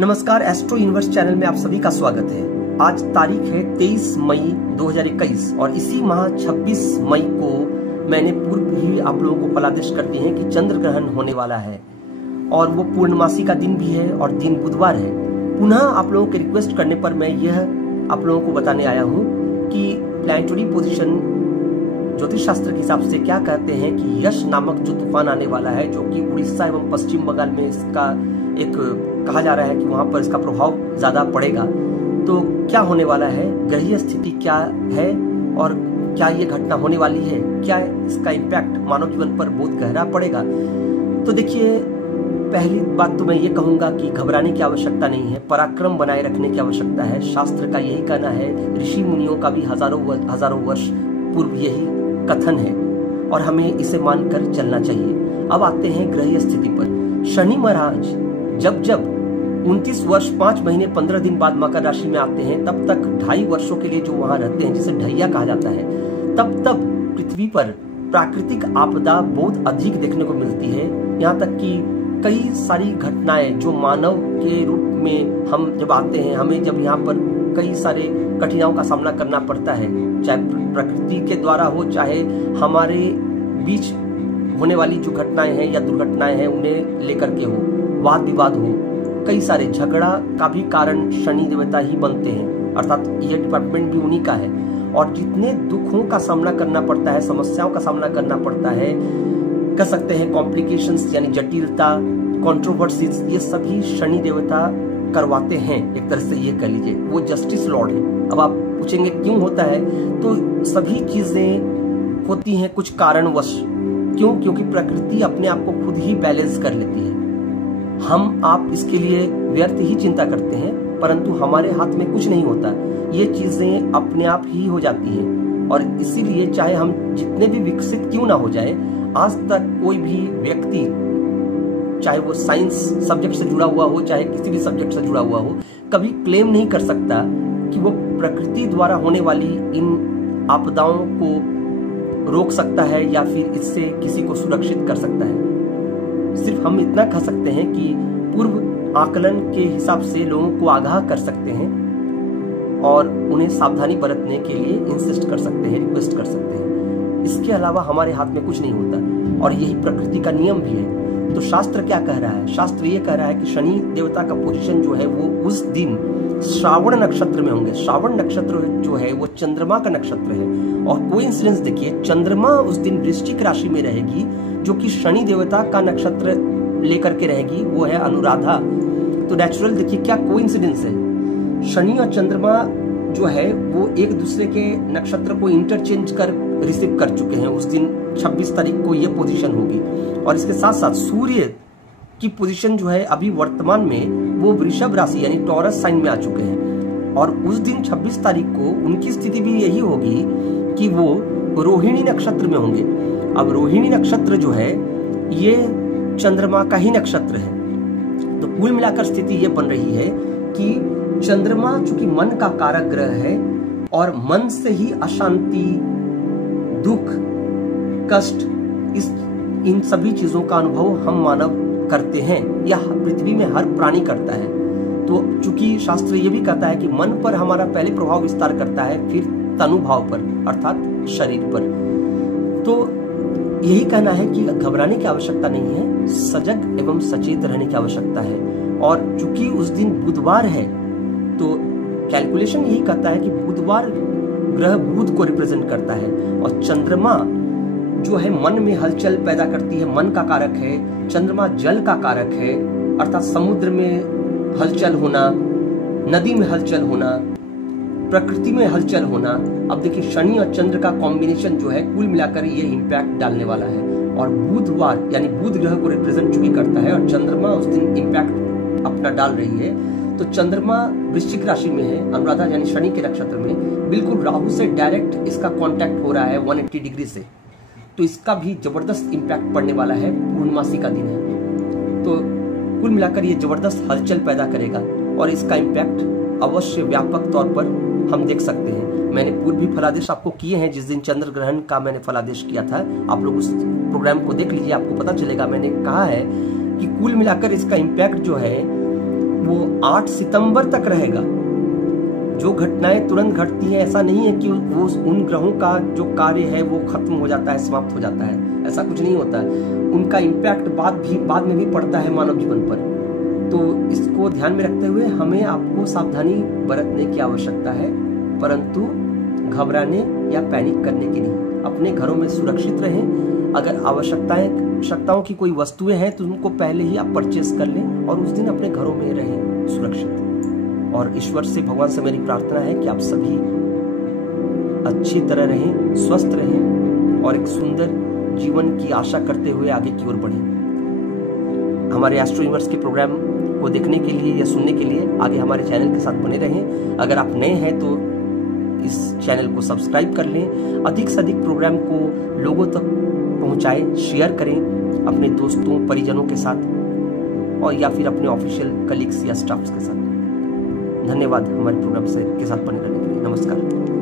नमस्कार, astro universe channel में आप सभी का स्वागत है। आज तारीख है 23 मई 2021 और इसी माह 26 मई को मैंने पूर्व ही आप लोगों को फलादेश कर दिए हैं कि चंद्र ग्रहण होने वाला है और वो पूर्णमासी का दिन भी है और दिन बुधवार है। पुनः आप लोगों के रिक्वेस्ट करने पर मैं यह आप लोगों को बताने आया हूँ कि प्लैनेटरी पोजिशन ज्योतिष शास्त्र के हिसाब से क्या कहते हैं कि यश नामक जो तूफान आने वाला है, जो कि उड़ीसा एवं पश्चिम बंगाल में इसका एक कहा जा रहा है कि वहां पर इसका प्रभाव ज्यादा पड़ेगा। तो क्या होने वाला है, ग्रहीय स्थिति क्या है और क्या ये घटना होने वाली है, क्या इसका इम्पैक्ट मानव जीवन पर बहुत गहरा पड़ेगा। तो देखिए, पहली बात तो मैं ये कहूंगा कि घबराने की आवश्यकता नहीं है, पराक्रम बनाए रखने की आवश्यकता है। शास्त्र का यही कहना है, ऋषि मुनियों का भी हजारों वर्ष पूर्व यही कथन है और हमें इसे मानकर चलना चाहिए। अब आते हैं ग्रहीय स्थिति पर। शनि महाराज जब 29 वर्ष 5 महीने 15 दिन बाद मकर राशि में आते हैं, तब तक 2.5 वर्षों के लिए जो वहां रहते हैं, जिसे ढैया कहा जाता है, तब पृथ्वी पर प्राकृतिक आपदा बहुत अधिक देखने को मिलती है। यहाँ तक कि कई सारी घटनाएं जो मानव के रूप में हम जब आते हैं, हमें जब यहाँ पर कई सारे कठिनाइयों का सामना करना पड़ता है, चाहे प्रकृति के द्वारा हो, चाहे हमारे बीच होने वाली जो घटनाएं हैं या दुर्घटनाएं हैं उन्हें लेकर के हो, वाद विवाद हो, कई सारे झगड़ा का भी कारण शनि देवता ही बनते हैं, अर्थात यह डिपार्टमेंट भी उन्हीं का है। और जितने दुखों का सामना करना पड़ता है, समस्याओं का सामना करना पड़ता है, कह सकते हैं कॉम्प्लिकेशंस यानी जटिलता, कंट्रोवर्सीज, ये सभी शनि देवता करवाते हैं। एक तरह से ये कह लीजिए, वो जस्टिस लॉर्ड है। अब आप पूछेंगे क्यों होता है, तो सभी चीजें होती हैं कुछ कारणवश। क्यों? क्योंकि प्रकृति अपने आप को खुद ही बैलेंस कर लेती है। हम आप इसके लिए व्यर्थ ही चिंता करते हैं, परंतु हमारे हाथ में कुछ नहीं होता, ये चीजें अपने आप ही हो जाती हैं। और इसीलिए चाहे हम जितने भी विकसित क्यों ना हो जाए, आज तक कोई भी व्यक्ति, चाहे वो साइंस सब्जेक्ट से जुड़ा हुआ हो, चाहे किसी भी सब्जेक्ट से जुड़ा हुआ हो, कभी क्लेम नहीं कर सकता कि वो प्रकृति द्वारा होने वाली इन आपदाओं को रोक सकता है या फिर इससे किसी को सुरक्षित कर सकता है। सिर्फ हम इतना कह सकते हैं कि पूर्व आकलन के हिसाब से लोगों को आगाह कर सकते हैं और उन्हें सावधानी बरतने के लिए इंसिस्ट कर सकते हैं, रिक्वेस्ट कर सकते हैं। इसके अलावा हमारे हाथ में कुछ नहीं होता और यही प्रकृति का नियम भी है। तो शास्त्र क्या कह रहा है? शास्त्र ये कह रहा है कि शनि देवता का पोजीशन जो है वो उस दिन श्रावण नक्षत्र में होंगे। श्रावण नक्षत्र जो है वो चंद्रमा का नक्षत्र है और कोइंसिडेंस देखिए, चंद्रमा उस दिन वृश्चिक राशि में रहेगी, जो कि शनि देवता का नक्षत्र लेकर के रहेगी, वो है अनुराधा। तो नेचुरल देखिए क्या कोइंसिडेंस है, शनि और चंद्रमा जो है वो एक दूसरे के नक्षत्र को इंटरचेंज कर रिसीव कर चुके हैं। उस दिन 26 तारीख को ये पोजीशन होगी और इसके साथ साथ सूर्य की पोजीशन जो है अभी वर्तमान में वो वृषभ राशि यानी टॉरस साइन में आ चुके हैं और उस दिन 26 तारीख को उनकी स्थिति भी यही होगी कि वो रोहिणी नक्षत्र में होंगे। अब रोहिणी नक्षत्र जो है ये चंद्रमा का ही नक्षत्र है। तो कुल मिलाकर स्थिति ये बन रही है कि चंद्रमा चूंकि मन का कारक ग्रह है और मन से ही अशांति, दुख, कष्ट, इन सभी चीजों का अनुभव हम मानव करते हैं या पृथ्वी में हर प्राणी करता है। तो चूंकि शास्त्र ये भी कहता है कि मन पर हमारा पहले प्रभाव विस्तार करता है, फिर तनुभाव पर अर्थात शरीर पर। तो यही कहना है कि घबराने की आवश्यकता नहीं है, सजग एवं सचेत रहने की आवश्यकता है। और चूंकि उस दिन बुधवार है तो कैलकुलेशन यही कहता है कि बुधवार ग्रह बुध को रिप्रेजेंट करता है और चंद्रमा जो है मन में हलचल पैदा करती है, मन का कारक है। चंद्रमा जल का कारक है, अर्थात समुद्र में हलचल होना, नदी में हलचल होना, प्रकृति में हलचल होना। अब देखिए शनि और चंद्र का कॉम्बिनेशन जो है कुल मिलाकर ये इम्पैक्ट डालने वाला है और बुधवार यानी बुध ग्रह को रिप्रेजेंट चूंकि करता है और चंद्रमा उस दिन इम्पैक्ट अपना डाल रही है। तो चंद्रमा वृश्चिक राशि में है, अनुराधा यानी शनि के नक्षत्र में, बिल्कुल राहु से डायरेक्ट इसका कांटेक्ट हो रहा है 180 डिग्री से। तो इसका भी जबरदस्त इम्पैक्ट पड़ने वाला है, पूर्णमासी का दिन है। तो कुल मिलाकर ये जबरदस्त हलचल पैदा करेगा और इसका इम्पैक्ट अवश्य व्यापक तौर पर हम देख सकते हैं। मैंने पूर्व भी फलादेश आपको किए हैं, जिस दिन चंद्र ग्रहण का मैंने फलादेश किया था, आप लोग उस प्रोग्राम को देख लीजिए, आपको पता चलेगा। मैंने कहा है कि कुल मिलाकर इसका इम्पैक्ट जो है वो 8 सितंबर तक रहेगा। जो घटनाएं तुरंत घटती हैं, ऐसा नहीं है कि वो उन ग्रहों का जो कार्य है वो खत्म हो जाता है, समाप्त हो जाता है, ऐसा कुछ नहीं होता है। उनका इम्पैक्ट बाद में भी पड़ता है मानव जीवन पर। तो इसको ध्यान में रखते हुए हमें आपको सावधानी बरतने की आवश्यकता है, परंतु घबराने या पैनिक करने की नहीं। अपने घरों में सुरक्षित रहें। अगर आवश्यकताओं की कोई वस्तुएं हैं तो उनको पहले ही आप परचेस कर लें और उस दिन अपने घरों में रहें सुरक्षित। और ईश्वर से, भगवान से मेरी प्रार्थना है कि आप सभी अच्छी तरह रहें, स्वस्थ रहें और एक सुंदर जीवन की आशा करते हुए आगे की ओर बढ़ें। हमारे एस्ट्रो यूनिवर्स के प्रोग्राम को देखने के लिए या सुनने के लिए आगे हमारे चैनल के साथ बने रहें। अगर आप नए हैं तो इस चैनल को सब्सक्राइब कर लें। अधिक से अधिक प्रोग्राम को लोगों तक पहुंचाएं, शेयर करें अपने दोस्तों, परिजनों के साथ और या फिर अपने ऑफिशियल कलीग्स या स्टाफ्स के साथ। धन्यवाद हमारे प्रोग्राम के साथ बने रहने के लिए। नमस्कार।